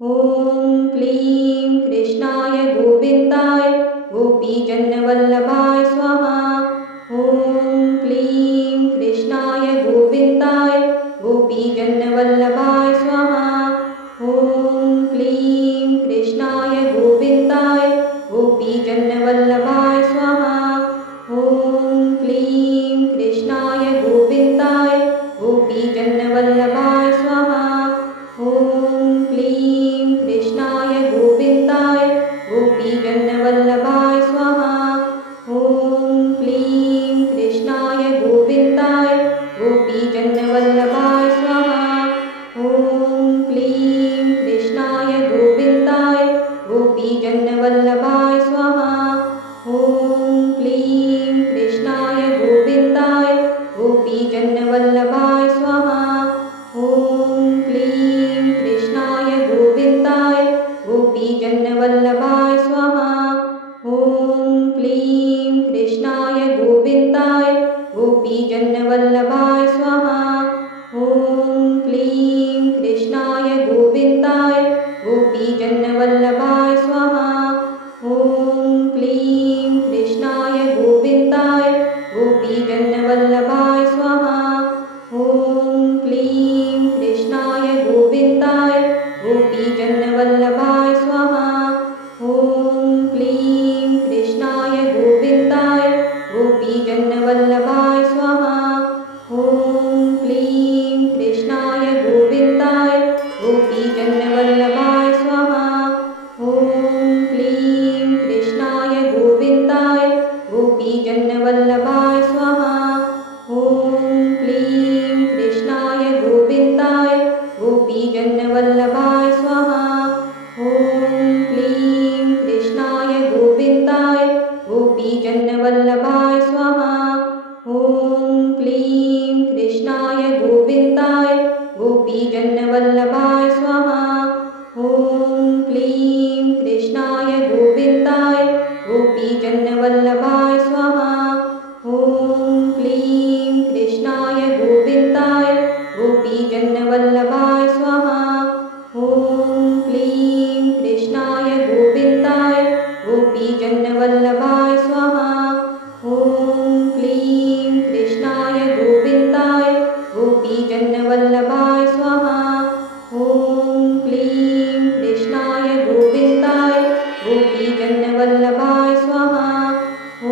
ॐ क्लीं कृष्णाय गोविन्दाय गोपीजनवल्लभाय स्वाहा। ॐ क्लीं कृष्णाय गोविन्दाय गोपीजनवल्लभाय स्वाहा। ॐ क्लीं कृष्णाय गोविन्दाय गोपीजनवल्लभाय स्वाहा। ॐ क्लीं कृष्णाय गोविन्दाय गोपीजनवल्लभाय स्वाहा। ॐ क्लीं कृष्णाय गोविन्दाय गोपीजनवल्लभाय स्वाहा। ॐ क्लीं कृष्णाय गोविन्दाय गोपीजनवल्लभाय स्वाहा। ॐ क्लीं कृष्णाय गोविन्दाय गोपीजनवल्लभाय स्वाहा। ॐ क्लीं कृष्णाय गोविन्दाय गोपीजनवल्लभाय स्वाहा। ॐ क्लीं कृष्णाय गोविन्दाय गोपीजनवल्लभाय स्वाहा। ॐ क्लीं कृष्णाय गोविन्दाय गोपीजनवल्लभाय स्वाहा। ॐ क्लीं कृष्णाय गोविन्दाय गोपीजनवल्लभाय स्वाहा। ॐ क्लीं कृष्णाय गोविन्दाय गोपीजनवल्लभाय स्वाहा। ॐ क्लीं कृष्णाय गोविन्दाय गोपीजनवल्लभाय स्वाहा। ॐ क्लीं कृष्णाय गोविन्दाय गोपीजनवल्लभाय स्वाहा। ॐ क्लीं कृष्णाय गोविन्दाय गोपीजनवल्लभाय स्वाहा। ॐ क्लीं कृष्णाय गोविन्दाय गोपीजनवल्लभाय स्वाहा। ॐ क्लीं कृष्णाय गोविन्दाय गोपीजनवल्लभाय स्वाहा। ॐ क्लीं कृष्णाय गोविन्दाय गोपीजनवल्लभाय स्वाहा। ॐ क्लीं कृष्णाय गोविन्दाय गोपीजनवल्लभाय स्वाहा। ॐ क्लीं कृष्णाय गोविन्दाय गोपीजनवल्लभाय स्वाहा। ॐ क्लीं कृष्णाय गोविन्दाय गोपीजनवल्लभाय स्वाहा। ॐ क्लीं कृष्णाय गोविन्दाय गोपीजनवल्लभाय स्वाहा। ॐ क्लीं कृष्णाय गोविन्दाय गोपीजनवल्लभाय स्वाहा। ॐ क्लीं कृष्णाय गोविन्दाय गोपीजनवल्लभाय स्वाहा।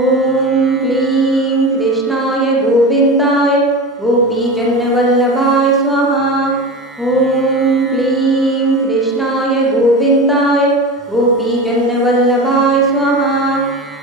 ॐ क्लीं कृष्णाय गोविन्दाय गोपीजनवल्लभाय स्वाहा। ॐ क्लीं कृष्णाय गोविन्दाय गोपीजनवल्लभाय स्वाहा।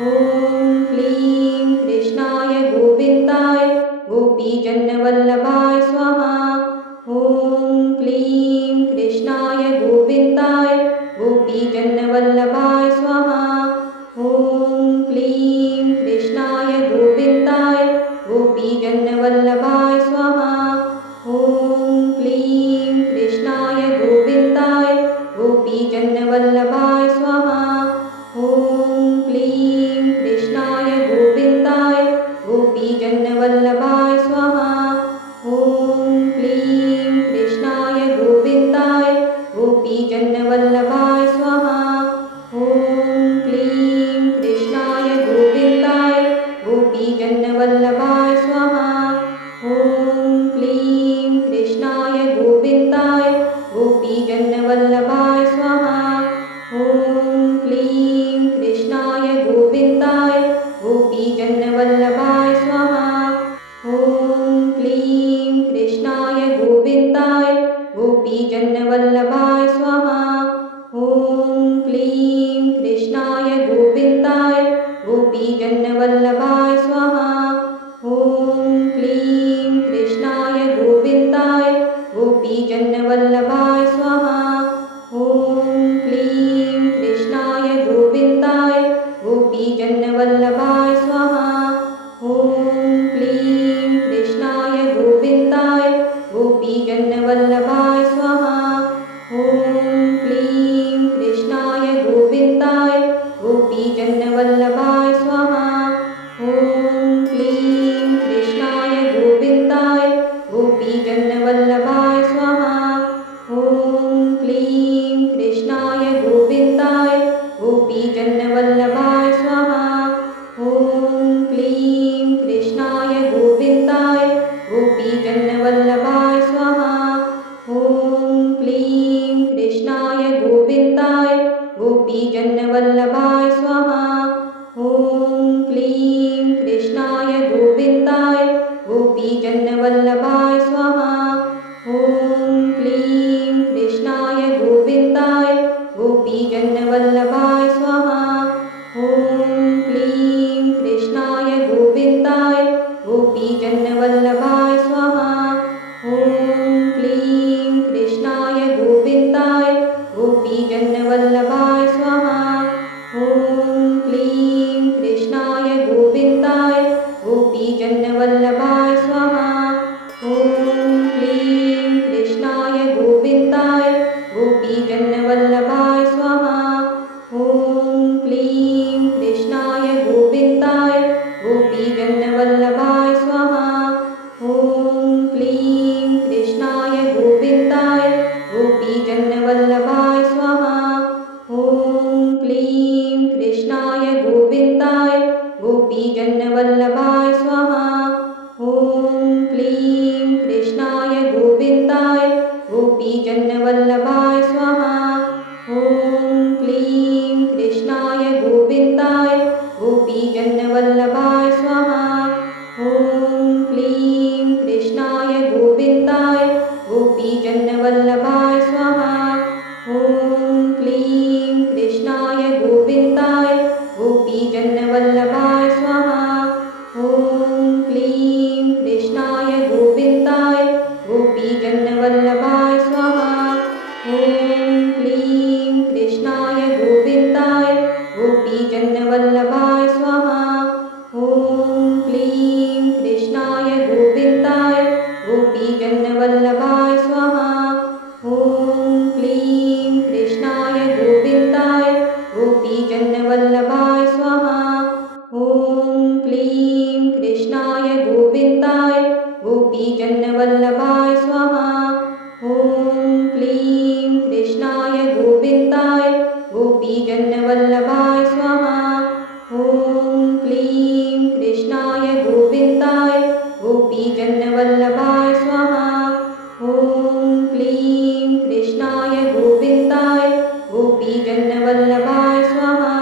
ॐ क्लीं कृष्णाय गोविन्दाय गोपीजनवल्लभाय स्वाहा। ॐ क्लीं कृष्णाय गोविन्दाय गोपीजनवल्लभाय स्वाहा। ॐ क्लीं कृष्णाय गोविन्दाय गोपीजनवल्लभाय स्वाहा। ॐ क्लीं कृष्णाय गोविन्दाय गोपीजनवल्लभाय स्वाहा। ॐ क्लीं कृष्णाय गोविन्दाय गोपीजनवल्लभाय स्वाहा। ॐ क्लीं कृष्णाय गोविन्दाय गोपीजनवल्लभाय स्वाहा। ॐ क्लीं कृष्णाय गोविन्दाय गोपीजनवल्लभाय स्वाहा। ॐ क्लीं कृष्णाय गोविन्दाय गोपीजनवल्लभाय स्वाहा। ॐ क्लीं कृष्णाय गोविन्दाय गोपीजनवल्लभाय स्वाहा। ॐ क्लीं कृष्णाय गोविन्दाय गोपीजनवल्लभाय स्वाहा। ॐ क्लीं कृष्णाय गोविन्दाय गोपीजनवल्लभाय स्वाहा। ॐ क्लीं कृष्णाय गोविन्दाय गोपीजनवल्लभाय स्वाहा। ॐ क्लीं कृष्णाय गोविन्दाय गोपीजनवल्लभाय स्वाहा। ॐ क्लीं कृष्णाय गोविन्दाय गोपीजनवल्लभाय स्वाहा। ॐ क्लीं कृष्णाय गोविन्दाय गोपीजनवल्लभाय स्वाहा। ॐ क्लीं कृष्णाय गोविन्दाय गोपीजनवल्लभाय स्वाहा। ॐ क्लीं कृष्णाय गोविन्दाय गोपीजनवल्लभाय स्वाहा। ॐ क्लीं कृष्णाय गोविन्दाय गोपीजनवल्लभाय स्वाहा। ॐ क्लीं कृष्णाय गोविन्दाय गोपीजनवल्लभाय स्वाहा। ॐ क्लीं कृष्णाय गोविन्दाय गोपीजनवल्लभाय स्वाहा। ॐ क्लीं कृष्णाय गोविन्दाय गोपीजनवल्लभाय स्वाहा। ॐ क्लीं कृष्णाय गोविन्दाय गोपीजनवल्लभाय स्वाहा। ॐ क्लीं कृष्णाय गोविन्दाय गोपीजनवल्लभाय स्वाहा। ॐ क्लीं कृष्णाय गोविन्दाय गोपीजनवल्लभाय स्वाहा। ॐ क्लीं कृष्णाय गोविन्दाय गोपीजनवल्लभाय स्वाहा। ॐ क्लीं कृष्णाय गोविन्दाय गोपीजनवल्लभाय स्वाहा। ॐ क्लीं कृष्णाय गोविन्दाय गोपीजनवल्लभाय स्वाहा। ॐ क्लीं कृष्णाय गोविन्दाय गोपीजनवल्लभाय स्वाहा। ॐ क्लीं कृष्णाय गोविन्दाय गोपीजनवल्लभाय स्वाहा। ॐ क्लीं कृष्णाय गोविन्दाय गोपीजनवल्लभाय स्वाहा। ॐ क्लीं कृष्णाय गोविन्दाय गोपीजनवल्लभाय स्वाहा। ॐ क्लीं कृष्णाय गोविन्दाय गोपीजनवल्लभाय स्वाहा। ॐ क्लीं कृष्णाय गोविन्दाय गोपीजनवल्लभाय स्वाहा। ॐ क्लीं कृष्णाय गोविन्दाय गोपीजनवल्लभाय स्वाहा। ॐ क्लीं कृष्णाय गोविन्दाय गोपीजनवल्लभाय स्वाहा। ॐ क्लीं कृष्णाय गोविन्दाय गोपीजनवल्लभाय स्वाहा। ॐ क्लीं कृष्णाय गोविन्दाय गोपीजनवल्लभाय स्वाहा। ॐ क्लीं कृष्णाय गोविन्दाय गोपीजनवल्लभाय स्वाहा। ॐ क्लीं कृष्णाय गोविन्दाय गोपीजनवल्लभाय स्वाहा। ॐ क्लीं कृष्णाय गोविन्दाय गोपीजनवल्लभाय स्वाहा।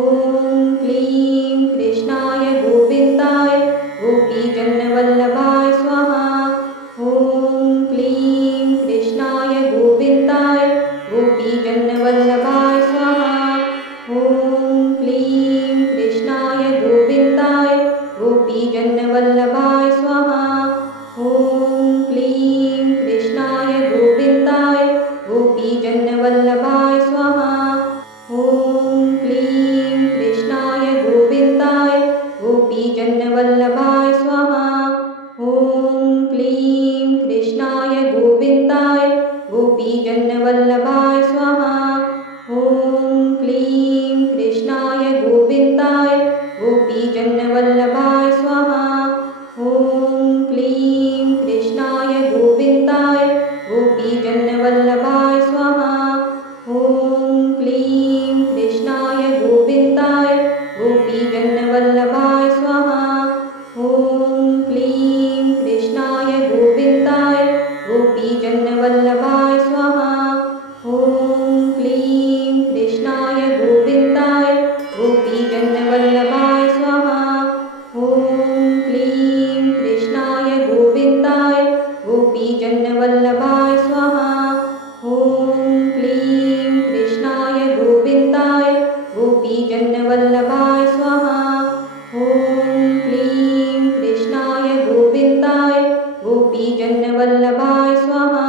ॐ क्लीं कृष्णाय गोविन्दाय गोपीजनवल्लभाय स्वाहा। ॐ क्लीं कृष्णाय गोविन्दाय गोपीजनवल्लभाय स्वाहा। ॐ क्लीं कृष्णाय गोविन्दाय गोपीजनवल्लभाय स्वाहा। ॐ क्लीं कृष्णाय गोविन्दाय गोपीजनवल्लभाय स्वाहा। ॐ क्लीं कृष्णाय गोविन्दाय गोपीजनवल्लभाय स्वाहा। ॐ क्लीं कृष्णाय गोविन्दाय गोपीजनवल्लभाय स्वाहा। ॐ क्लीं कृष्णाय गोविन्दाय गोपीजनवल्लभाय स्वाहा। ॐ क्लीं कृष्णाय गोविन्दाय गोपीजनवल्लभाय स्वाहा। ॐ क्लीं कृष्णाय गोविन्दाय गोपीजनवल्लभाय स्वाहा। ॐ क्लीं कृष्णाय गोविन्दाय गोपीजनवल्लभाय स्वाहा। ॐ क्लीं कृष्णाय गोविन्दाय गोपीजनवल्लभाय स्वाहा। ॐ क्लीं कृष्णाय गोविन्दाय गोपीजनवल्लभाय स्वाहा। ॐ क्लीं कृष्णाय गोविन्दाय गोपीजनवल्लभाय स्वाहा। ॐ क्लीं कृष्णाय गोविन्दाय गोपीजनवल्लभाय स्वाहा।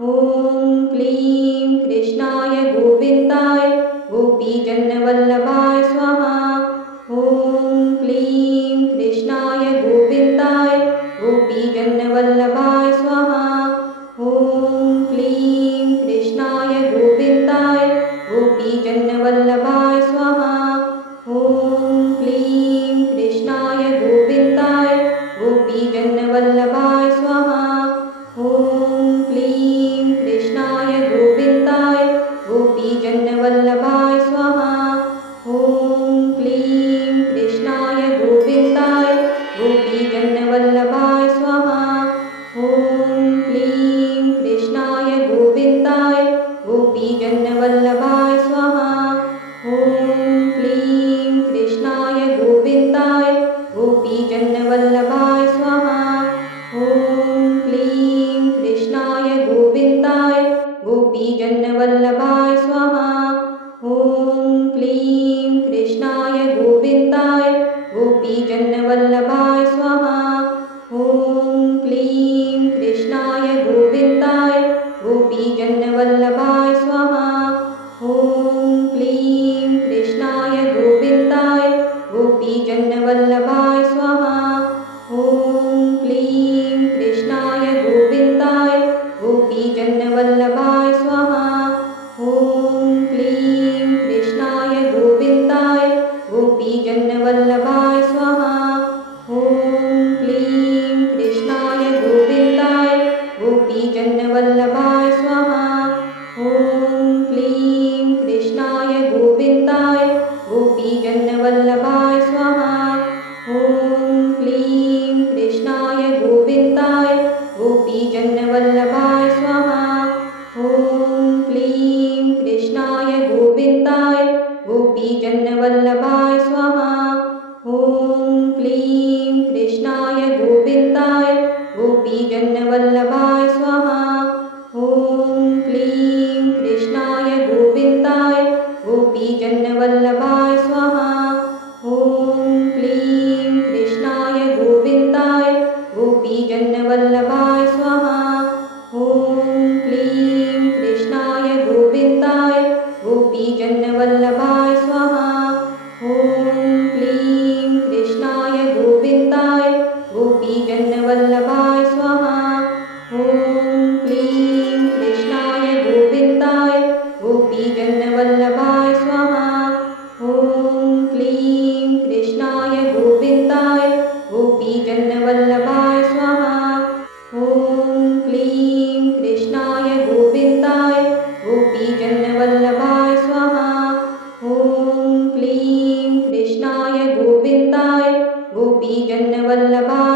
ॐ क्लीं कृष्णाय गोविन्दाय गोपीजनवल्लभाय स्वाहा। ॐ क्लीं कृष्णाय गोविन्दाय गोपीजनवल्लभाय स्वाहा। ॐ क्लीं कृष्णाय गोविन्दाय गोपीजनवल्लभाय स्वाहा। ॐ क्लीं कृष्णाय गोविन्दाय गोपीजनवल्लभाय स्वाहा। ॐ क्लीं कृष्णाय गोविन्दाय गोपीजनवल्लभाय स्वाहा। ॐ क्लीं कृष्णाय गोविन्दाय गोपीजनवल्लभाय स्वाहा। ॐ क्लीं कृष्णाय गोविन्दाय गोपीजनवल्लभाय स्वाहा। ॐ क्लीं कृष्णाय गोविन्दाय गोपीजनवल्लभाय स्वाहा। ॐ क्लीं कृष्णाय गोविन्दाय गोपीजनवल्लभाय स्वाहा। ॐ क्लीं कृष्णाय गोविन्दाय गोपीजनवल्लभाय स्वाहा। ॐ क्लीं कृष्णाय गोविन्दाय गोपीजनवल्लभाय स्वाहा। ॐ क्लीं कृष्णाय गोविन्दाय गोपीजनवल्लभाय स्वाहा। ॐ क्लीं कृष्णाय गोविन्दाय गोपीजनवल्लभाय स्वाहा। ॐ क्लीं कृष्णाय गोविन्दाय गोपीजनवल्लभाय स्वाहा। ॐ क्लीं कृष्णाय गोविन्दाय गोपीजनवल्लभाय स्वाहा। ॐ क्लीं कृष्णाय गोविन्दाय गोपीजनवल्लभाय स्वाहा। ॐ क्लीं कृष्णाय गोविन्दाय गोपीजनवल्लभाय स्वाहा। ॐ क्लीं कृष्णाय गोविन्दाय गोपीजनवल्लभाय स्वाहा। ॐ क्लीं कृष्णाय गोविन्दाय गोपीजनवल्लभाय स्वाहा। ॐ क्लीं कृष्णाय गोविन्दाय गोपीजनवल्लभाय स्वाहा। ॐ क्लीं कृष्णाय गोविन्दाय गोपीजनवल्लभाय स्वाहा। ॐ क्लीं कृष्णाय गोविन्दाय गोपीजनवल्लभाय स्वाहा। ॐ क्लीं कृष्णाय गोविन्दाय गोपीजनवल्लभाय स्वाहा। ॐ क्लीं कृष्णाय गोविन्दाय गोपीजनवल्लभाय स्वाहा। ॐ क्लीं कृष्णाय गोविन्दाय गोपीजनवल्लभाय स्वाहा। ॐ क्लीं कृष्णाय गोविन्दाय गोपीजनवल्लभाय स्वाहा। ॐ क्लीं कृष्णाय गोविन्दाय गोपीजनवल्लभाय